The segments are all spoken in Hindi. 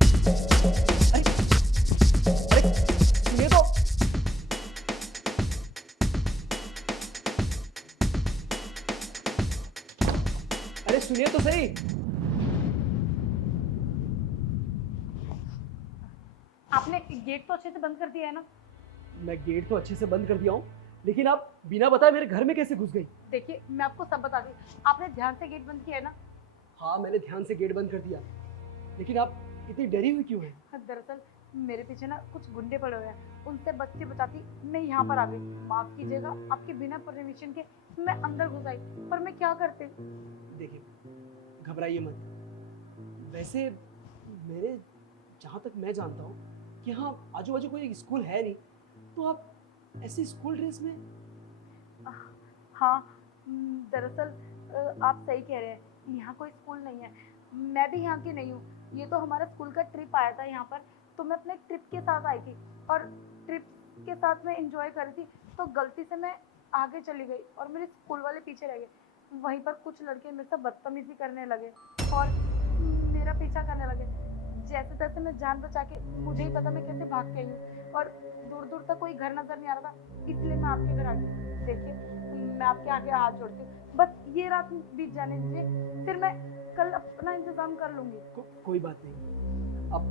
अरे सुनिए तो। अरे सुनिए तो सही। आपने गेट तो अच्छे से बंद कर दिया है ना? मैं गेट तो अच्छे से बंद कर दिया हूँ, लेकिन आप बिना बताए मेरे घर में कैसे घुस गई? देखिए, मैं आपको सब बता दी। आपने ध्यान से गेट बंद किया है ना? हाँ, मैंने ध्यान से गेट बंद कर दिया, लेकिन आप इतनी डरी हुई क्यों हैं? दरअसल मेरे पीछे ना कुछ गुंडे पड़े हुए हैं, उनसे बच्चे बचाती मैं यहाँ पर आ गई। माफ कीजिएगा, आपके बिना परमिशन के मैं अंदर घुस आई, पर मैं क्या करती। देखिए, घबराइए मत। वैसे मेरे जहाँ तक मैं जानता हूँ कि हाँ, आजू बाजू कोई स्कूल है नहीं, तो आप ऐसे स्कूल ड्रेस में? हाँ, दरअसल आप सही कह रहे हैं, यहाँ कोई स्कूल नहीं है। मैं भी यहाँ की नहीं हूँ। ये तो हमारा स्कूल का ट्रिप आया था यहाँ पर, तो मैं अपने ट्रिप के साथ आई थी, और ट्रिप के साथ मैं एंजॉय कर रही थी, तो गलती से मैं आगे चली गई और मेरे स्कूल वाले पीछे रह गए। वहीं पर कुछ लड़के मेरे साथ बदतमीजी करने लगे और मेरा पीछा करने लगे। जैसे तैसे मैं जान बचा के, मुझे ही पता मैं कैसे भाग के आई हूँ, और दूर दूर तक कोई घर नजर नहीं आ रहा था, इसलिए मैं आपके घर आ गई। देखिए, मैं आपके आगे हाथ जोड़ती हूँ, बस ये रात बीत जाने दीजिए, फिर मैं कल अपना इंतजाम कर लूंगी। कोई बात नहीं, आप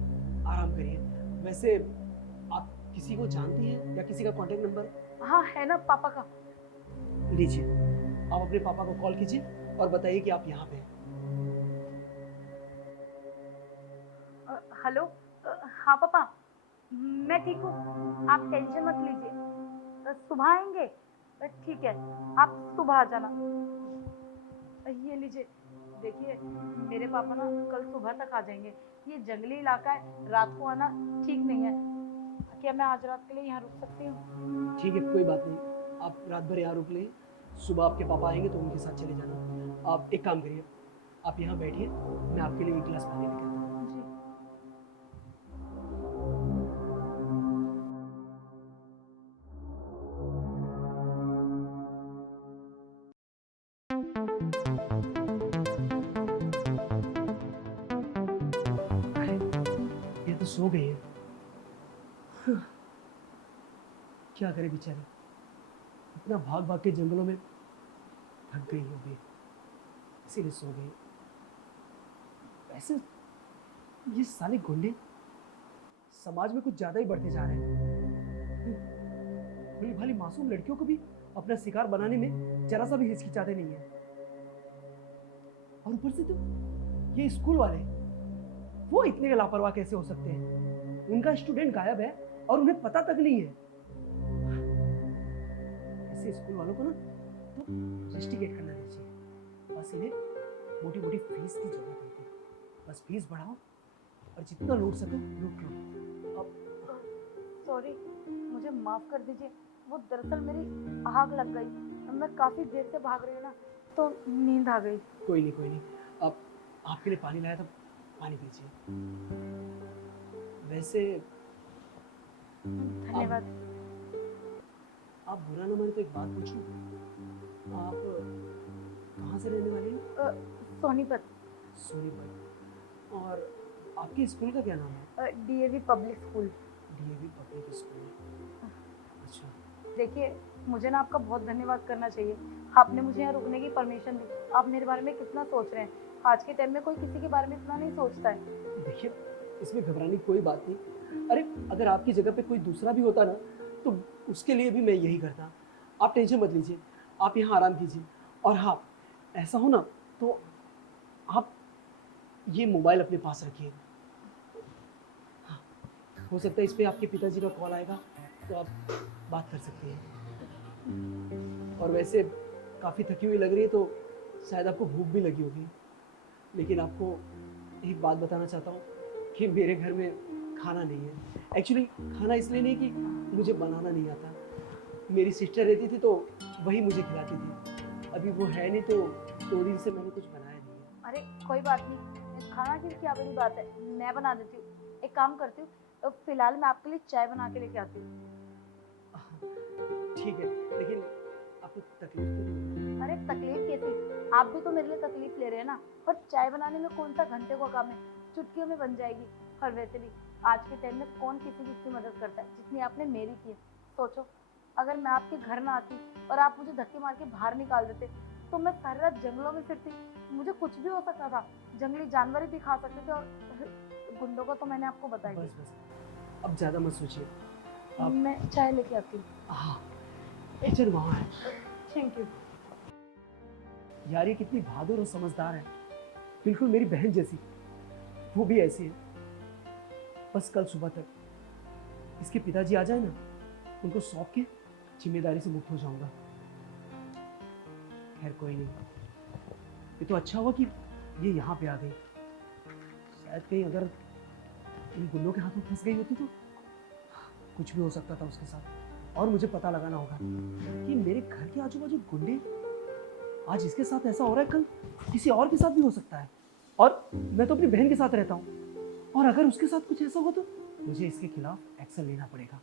आराम करिए। वैसे आप किसी को जानती हैं या किसी का कांटेक्ट नंबर? हाँ, है ना, पापा का। लीजिए, आप अपने पापा को कॉल कीजिए और बताइए कि आप यहाँ पे हैं। हेलो। हाँ पापा, मैं ठीक हूँ, आप टेंशन मत लीजिए। सुबह आएंगे? ठीक है, आप सुबह आ जाना। ये लीजिए, देखिए, मेरे पापा ना कल सुबह तक आ जाएंगे। ये जंगली इलाका है, रात को आना ठीक नहीं है। क्या मैं आज रात के लिए यहाँ रुक सकती हूँ? ठीक है, कोई बात नहीं, आप रात भर यहाँ रुक लें। सुबह आपके पापा आएंगे तो उनके साथ चले जाना। आप एक काम करिए, आप यहाँ बैठिए, मैं आपके लिए एक गिलास पानी लेकर आता हूँ। जी। अरे, ये तो सो गई है। क्या करे बेचारी, इतना भाग भाग के जंगलों में थक गई होगी, इसीलिए सो गई। वैसे ये साले गुंडे समाज में कुछ ज्यादा ही बढ़ते जा रहे हैं। भली भाली मासूम लड़कियों को भी अपना शिकार बनाने में जरा सा भी हिचकिचाते नहीं है। और ऊपर से तो ये स्कूल वाले, वो इतने लापरवाह कैसे हो सकते हैं? उनका स्टूडेंट गायब है और उन्हें पता तक नहीं है। ऐसे स्कूल वालों को ना तो इन्वेस्टिगेट करना चाहिए। बस इन्हें मोटी मोटी फीस की जरूरत होती है। बस फीस बढ़ाओ और जितना लूट सको लूट लो। अब सॉरी, मुझे माफ कर दीजिए। वो दरअसल मेरी आग लग गई, मैं काफी देर से भाग रही हूँ ना, तो नींद आ गई। कोई नहीं, कोई नहीं। अब आपके लिए पानी लाया था, पानी पीजिए। वैसे आप धन्यवाद। आप बुरा ना माने तो एक बात पूछूं? आप कहाँ से रहने वाली हैं? सोनीपत। सोनीपत। और आपके स्कूल का क्या नाम है? DAV public school. DAV public school. अच्छा। देखिए, मुझे ना आपका बहुत धन्यवाद करना चाहिए। आपने मुझे यहाँ रुकने की परमिशन दी। आप मेरे बारे में कितना सोच रहे हैं। आज के टाइम में कोई किसी के बारे में इतना नहीं सोचता है। देखिए, इसमें घबराने की कोई बात नहीं। अरे, अगर आपकी जगह पे कोई दूसरा भी होता ना, तो उसके लिए भी मैं यही करता। आप टेंशन मत लीजिए, आप यहाँ आराम कीजिए। और हाँ, ऐसा हो ना तो आप ये मोबाइल अपने पास रखिए। हाँ, हो सकता है इस पे आपके पिताजी का कॉल आएगा, तो आप बात कर सकते हैं। और वैसे काफ़ी थकी हुई लग रही है, तो शायद आपको भूख भी लगी होगी। लेकिन आपको एक बात बताना चाहता हूँ कि मेरे घर में खाना नहीं है। एक्चुअली खाना इसलिए नहीं कि मुझे बनाना नहीं आता। मेरी सिस्टर रहती थी तो वही मुझे खिलाती थी। अभी वो है नहीं, तो 2 दिन से मैंने कुछ बनाया नहीं है। अरे कोई बात नहीं, खाना की क्या बड़ी बात है, मैं बना देती हूँ। एक काम करती हूँ, तो फिलहाल मैं आपके लिए चाय बना के लेके आती हूँ। ठीक है, लेकिन आपको तकलीफ तो नहीं? अरे तकलीफ कैसी, आप भी तो मेरे लिए तकलीफ ले रहे हैं ना। और चाय बनाने में कौन सा घंटे का काम है, चुटकियों में बन जाएगी। और वैसे भी आज के टाइम में कौन किसी की इतनी मदद करता है जितनी आपने मेरी की है। सोचो, अगर मैं आपके घर ना आती और आप मुझे धक्के मार के बाहर निकाल देते तो मैं सारी रात जंगलों में फिरती, मुझे कुछ भी हो सकता था, जंगली जानवर भी खा सकते थे, और गुंडों को तो मैंने आपको बता बस दिया। बस, अब ज़्यादा मत सोचिए। आप मैं चाय लेके आती हूँ। हाँ, किचन वहाँ है। Thank you. यार ये कितनी बहादुर और समझदार है, बिल्कुल मेरी बहन जैसी। वो भी ऐसी है। बस कल सुबह तक इसके पिताजी आ जाए ना, उनको सौंप के जिम्मेदारी से मुक्त हो जाऊंगा। खैर कोई नहीं, ये तो अच्छा हुआ कि ये यहाँ पे आ गई। शायद कहीं अगर इन गुंडों के हाथों फंस गई होती तो कुछ भी हो सकता था उसके साथ। और मुझे पता लगाना होगा कि मेरे घर के आजू बाजू गुंडे, आज इसके साथ ऐसा हो रहा है, कल किसी और के साथ भी हो सकता है। और मैं तो अपनी बहन के साथ रहता हूँ, और अगर उसके साथ कुछ ऐसा हो तो मुझे इसके खिलाफ एक्शन लेना पड़ेगा।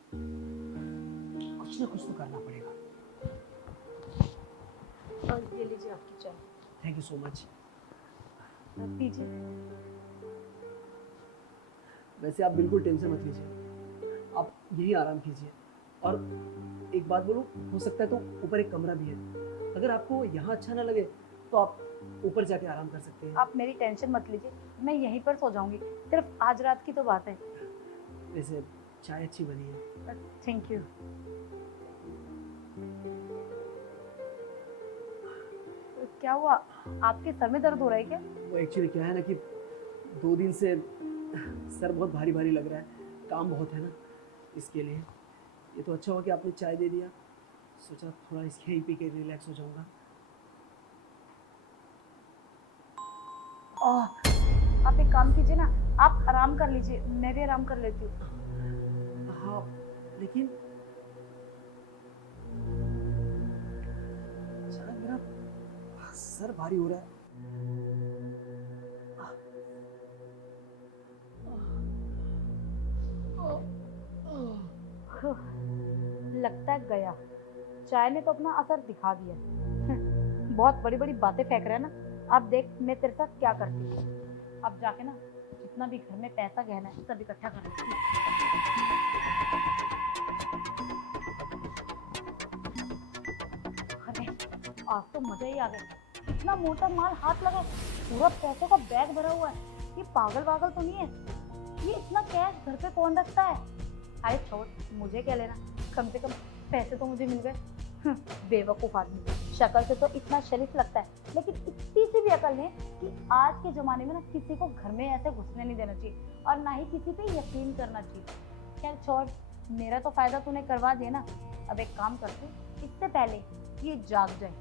कुछ ना कुछ तो करना पड़ेगा। और ये लीजिए आपकी चाय। Thank you so much. पीजिए। वैसे आप बिल्कुल टेंशन मत लीजिए, आप यही आराम कीजिए। और एक बात बोलूं, हो सकता है तो ऊपर एक कमरा भी है, अगर आपको यहाँ अच्छा ना लगे तो आप ऊपर जाके आराम कर सकते हैं। आप मेरी टेंशन मत लीजिए, मैं यहीं पर सो जाऊंगी, सिर्फ आज रात की तो बात है। वैसे चाय अच्छी बनी है। Thank you. क्या हुआ, आपके सर में दर्द हो रहा है क्या? वो एक्चुअली क्या है ना कि 2 दिन से सर बहुत भारी भारी लग रहा है, काम बहुत है ना, इसके लिए। ये तो अच्छा हुआ कि आपने चाय दे दिया, सोचा थोड़ा इसके ही पी के रिलैक्स हो जाऊंगा। आप एक काम कीजिए ना, आप आराम कर लीजिए, मैं भी आराम कर लेती हूँ। हाँ, लेकिन अचानक मेरा सर भारी हो रहा है। लगता है गया, चाय ने तो अपना असर दिखा दिया। बहुत बड़ी बड़ी बातें फेंक रहा है ना। अब देख मैं तेरे साथ क्या करती हूँ। अब जाके ना जितना भी घर में पैसा गहना है सब इकट्ठा कर लेती हूँ। अरे आज तो मजा ही आ गया, इतना मोटा माल हाथ लगा, पूरा पैसों का बैग भरा हुआ है। ये पागल पागल तो नहीं है, ये इतना कैश घर पे कौन रखता है? अरे छोड़, मुझे क्या लेना, कम से कम पैसे तो मुझे मिल गए। बेवकूफ आदमी, शक्ल से तो इतना शरीफ लगता है, लेकिन इतनी सी भी अकल नहीं कि आज के ज़माने में ना किसी को घर में ऐसे घुसने नहीं देना चाहिए और ना ही किसी पे यकीन करना चाहिए। खैर छोड़, मेरा तो फ़ायदा तूने करवा दिया ना। अब एक काम करती हूँ, इससे पहले कि ये जाग जाए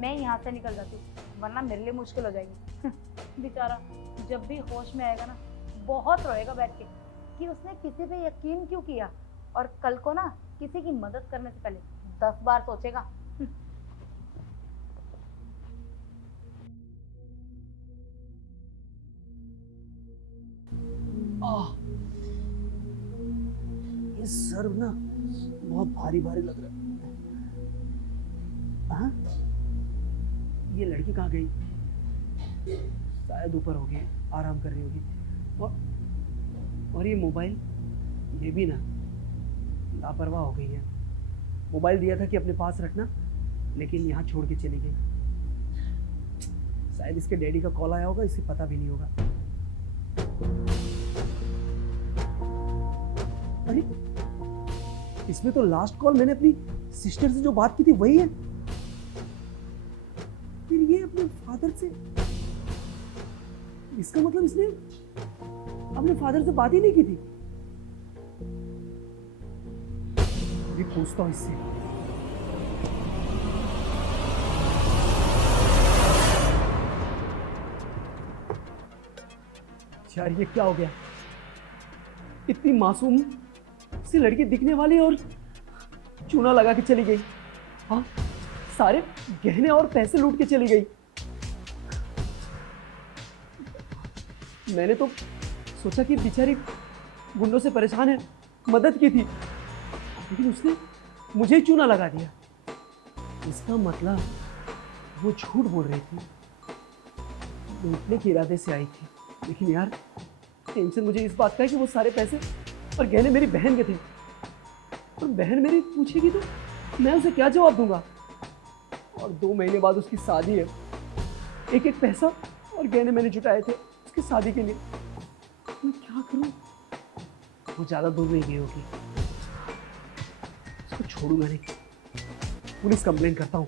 मैं यहाँ से निकल जाती हूँ, वरना मेरे लिए मुश्किल हो जाएगी। बेचारा जब भी होश में आएगा ना बहुत रोएगा बैठ के कि उसने किसी पे यकीन क्यों किया, और कल को ना किसी की मदद करने से पहले 10 बार सोचेगा। ये सर ना बहुत भारी भारी लग रहा है। हाँ, ये लड़की कहाँ गई? शायद ऊपर होगी, आराम कर रही होगी। और ये मोबाइल, ये भी ना लापरवाह हो गई है। मोबाइल दिया था कि अपने पास रखना, लेकिन यहाँ छोड़ के चली गई। शायद इसके डैडी का कॉल आया होगा, इसे पता भी नहीं होगा। अरे इसमें तो लास्ट कॉल मैंने अपनी सिस्टर से जो बात की थी वही है। फिर ये अपने फादर से, इसका मतलब इसने अपने फादर से बात ही नहीं की थी। अभी पूछता हूं इससे। यार ये क्या हो गया? इतनी मासूम सी लड़की दिखने वाली और चूना लगा के चली गई। हाँ, सारे गहने और पैसे लूट के चली गई। मैंने तो सोचा कि बेचारी गुंडों से परेशान है, मदद की थी, लेकिन उसने मुझे ही चूना लगा दिया। इसका मतलब वो झूठ बोल रही थी, लूटने के इरादे से आई थी। लेकिन यार टेंशन मुझे इस बात का है कि वो सारे पैसे और गहने मेरी बहन के थे, और बहन मेरी पूछेगी तो मैं उसे क्या जवाब दूंगा। और 2 महीने बाद उसकी शादी है, एक एक पैसा और गहने मैंने जुटाए थे उसकी शादी के लिए। मैं क्या करूं? वो ज्यादा दूर नहीं गई होगी, उसको छोड़ूंगा नहीं, पुलिस कंप्लेंट करता हूँ।